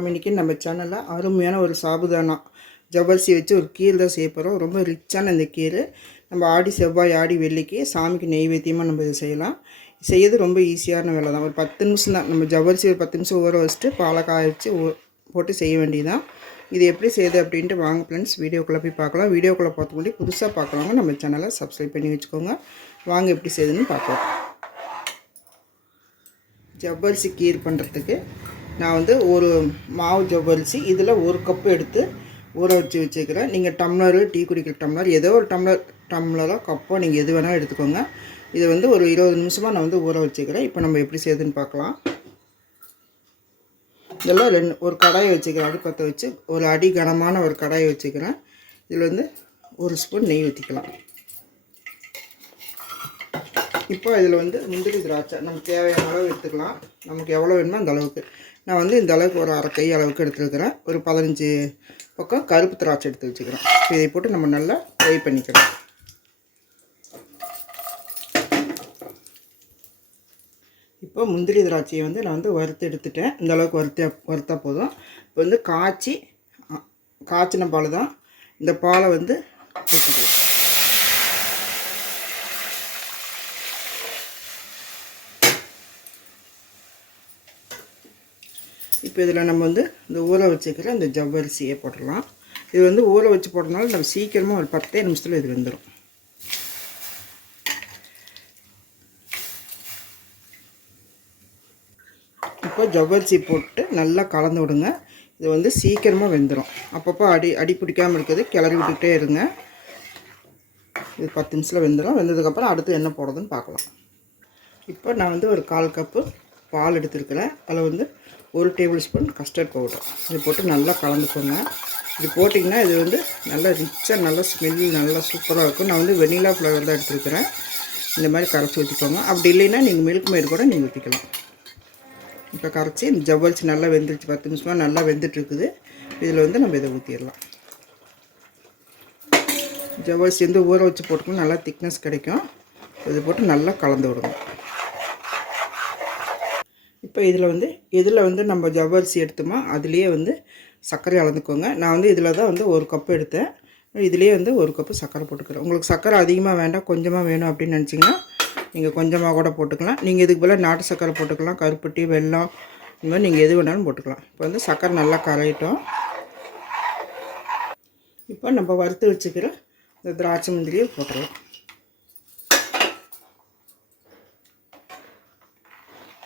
நாம் இன்றைக்கி நம்ம சேனலில் அருமையான ஒரு சாபுதானா ஜவ்வரிசி வச்சு ஒரு கீரை தான் செய்ய போகிறோம். ரொம்ப ரிச்சான இந்த கீரை நம்ம ஆடி செவ்வாய் ஆடி வெள்ளிக்கு சாமிக்கு நெய்வேத்தியமாக நம்ம இதை செய்யலாம். செய்யறது ரொம்ப ஈஸியான வேலை தான். ஒரு 10 நிமிஷம் தான். நம்ம ஜவ்வரிசி ஒரு 10 நிமிஷம் ஊற வச்சுட்டு பாலை காய வச்சு போட்டு செய்ய வேண்டியதான். இது எப்படி செய்யுது அப்படின்ட்டு வாங்க ஃப்ரெண்ட்ஸ் வீடியோக்குள்ளே போய் பார்க்கலாம். வீடியோக்குள்ளே பார்த்து முன்னாடி புதுசாக பார்க்குறவங்க நம்ம சேனலை சப்ஸ்கிரைப் பண்ணி வச்சுக்கோங்க. வாங்க எப்படி செய்யுதுன்னு பார்க்கலாம். ஜவ்வரிசி கீர் பண்ணுறதுக்கு நான் வந்து ஒரு மாவு ஜவ்வரிசி இதில் ஒரு கப்பு எடுத்து ஊற வச்சு வச்சுக்கிறேன். நீங்கள் டம்ளரு டீ குடிக்கிற டம்ளர் ஏதோ ஒரு டம்ளரோ கப்போ நீங்கள் எது வேணாலும் எடுத்துக்கோங்க. இதை வந்து ஒரு 20 நிமிஷமாக நான் வந்து ஊற வச்சுக்கிறேன். இப்போ நம்ம எப்படி செய்யுதுன்னு பார்க்கலாம். இதெல்லாம் ஒரு கடாயை வச்சுக்கிறேன். அடுப்பத்தை வச்சு ஒரு அடி கனமான ஒரு கடாயை வச்சுக்கிறேன். இதில் வந்து ஒரு ஸ்பூன் நெய் ஊற்றிக்கலாம். இப்போ இதில் வந்து முந்திரி திராட்சை நமக்கு தேவையான அளவு எடுத்துக்கலாம். நமக்கு எவ்வளோ வேணுமோ அந்த அளவுக்கு. நான் வந்து இந்த அளவுக்கு ஒரு அரை கை அளவுக்கு எடுத்துருக்கிறேன். ஒரு 15 பக்கம் கருப்பு திராட்சை எடுத்து வச்சுக்கிறேன். இதை போட்டு நம்ம நல்லா ஃப்ரை பண்ணிக்கிறோம். இப்போ முந்திரி திராட்சையை வந்து நான் வந்து வறுத்து எடுத்துட்டேன். இந்த அளவுக்கு வறுத்தா போதும். இப்போ வந்து காய்ச்சின பால் தான். இந்த பாலை வந்து ஊற்றிக்கலாம். இப்போ இதில் நம்ம வந்து இந்த ஊற வச்சுக்கிற இந்த ஜவ்வரிசியை போடலாம். இது வந்து ஊற வச்சு போடுறதுனால நம்ம சீக்கிரமாக ஒரு 10 நிமிஷத்தில் இது வந்துடும். இப்போ ஜவ்வரிசி போட்டு நல்லா கலந்து விடுங்க. இது வந்து சீக்கிரமாக வெந்துடும். அப்பப்போ அடி பிடிக்காமல் இருக்குது கிளறி விட்டுக்கிட்டே இருங்க. இது 10 நிமிஷத்தில் வெந்துடும். வெந்ததுக்கப்புறம் அடுத்து என்ன போடுறதுன்னு பார்க்கலாம். இப்போ நான் வந்து ஒரு 1/4 கப்பு பால் எடுத்துருக்கிறேன். அதில் வந்து 1 டேபிள் ஸ்பூன் கஸ்டர்ட் பவுடர் இது போட்டு நல்லா கலந்துக்கோங்க. இது போட்டிங்கன்னா இது வந்து நல்லா ரிச்சாக நல்லா ஸ்மெல் நல்லா சூப்பராக இருக்கும். நான் வந்து வெனிலா ஃப்ளேவர் தான் எடுத்துருக்கிறேன். இந்த மாதிரி கரைச்சி ஊற்றிக்கோங்க. அப்படி இல்லைன்னா நீங்கள் மில்க் மேட் கூட நீங்கள் ஊற்றிக்கலாம். இப்போ கரைச்சி இந்த ஜவ்வரிசி நல்லா வெந்துருச்சு. 10 நிமிஷமாக நல்லா வெந்துட்டுருக்குது. இதில் வந்து நம்ம இதை ஊற்றிடலாம். ஜவ்வரிசி வந்து ஊற வச்சு போட்டுக்கணும். நல்லா திக்னஸ் கிடைக்கும். இது போட்டு நல்லா கலந்து விடுங்க. இப்போ இதில் வந்து நம்ம ஜவ்வரிசி எடுத்தோமா அதுலேயே வந்து சர்க்கரை அளந்துக்கோங்க. நான் வந்து இதில் தான் வந்து 1 கப்பு எடுத்தேன். இதுலேயே வந்து 1 கப்பு சர்க்கரை போட்டுக்கிறேன். உங்களுக்கு சர்க்கரை அதிகமாக வேண்டாம் கொஞ்சமாக வேணும் அப்படின்னு நினச்சிங்கன்னா நீங்கள் கொஞ்சமாக கூட போட்டுக்கலாம். நீங்கள் இதுக்கு பதிலாக நாட்டு சர்க்கரை போட்டுக்கலாம், கருப்பட்டி, வெல்லம் இந்த மாதிரி நீங்கள் எது வேணாலும் போட்டுக்கலாம். இப்போ வந்து சர்க்கரை நல்லா கரையிட்டோம். இப்போ நம்ம வறுத்து வச்சுக்கிற இந்த திராட்சை முந்திரியை போட்டுருவோம்.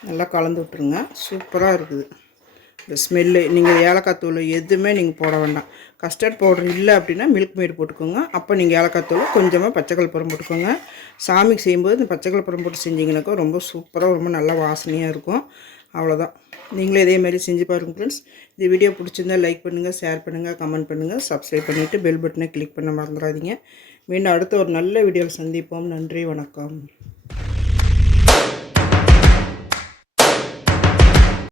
நல்லா கலந்து விட்டுருங்க. சூப்பராக இருக்குது இந்த ஸ்மெல்லு. நீங்கள் ஏலக்காய் தூள் எதுவுமே நீங்கள் போட வேண்டாம். கஸ்டர்ட் பவுடர் இல்லை அப்படின்னா மில்க் மேட் போட்டுக்கோங்க. அப்போ நீங்கள் ஏலக்காய் தூள் கொஞ்சமாக பச்சைக்கல்புரம் போட்டுக்கோங்க. சாமிக்கு செய்யும்போது இந்த பச்சைக்கல்புரம் போட்டு செஞ்சிங்கனாக்கா ரொம்ப சூப்பராக ரொம்ப நல்லா வாசனையாக இருக்கும். அவ்வளோதான். நீங்களே இதேமாதிரி செஞ்சு பாருங்கள் ஃப்ரெண்ட்ஸ். இந்த வீடியோ பிடிச்சிருந்தால் லைக் பண்ணுங்கள், ஷேர் பண்ணுங்கள், கமெண்ட் பண்ணுங்கள், சப்ஸ்கிரைப் பண்ணிவிட்டு பெல் பட்டனை கிளிக் பண்ண மறந்துடாதீங்க. மீண்டும் அடுத்த ஒரு நல்ல வீடியோவில் சந்திப்போம். நன்றி, வணக்கம்.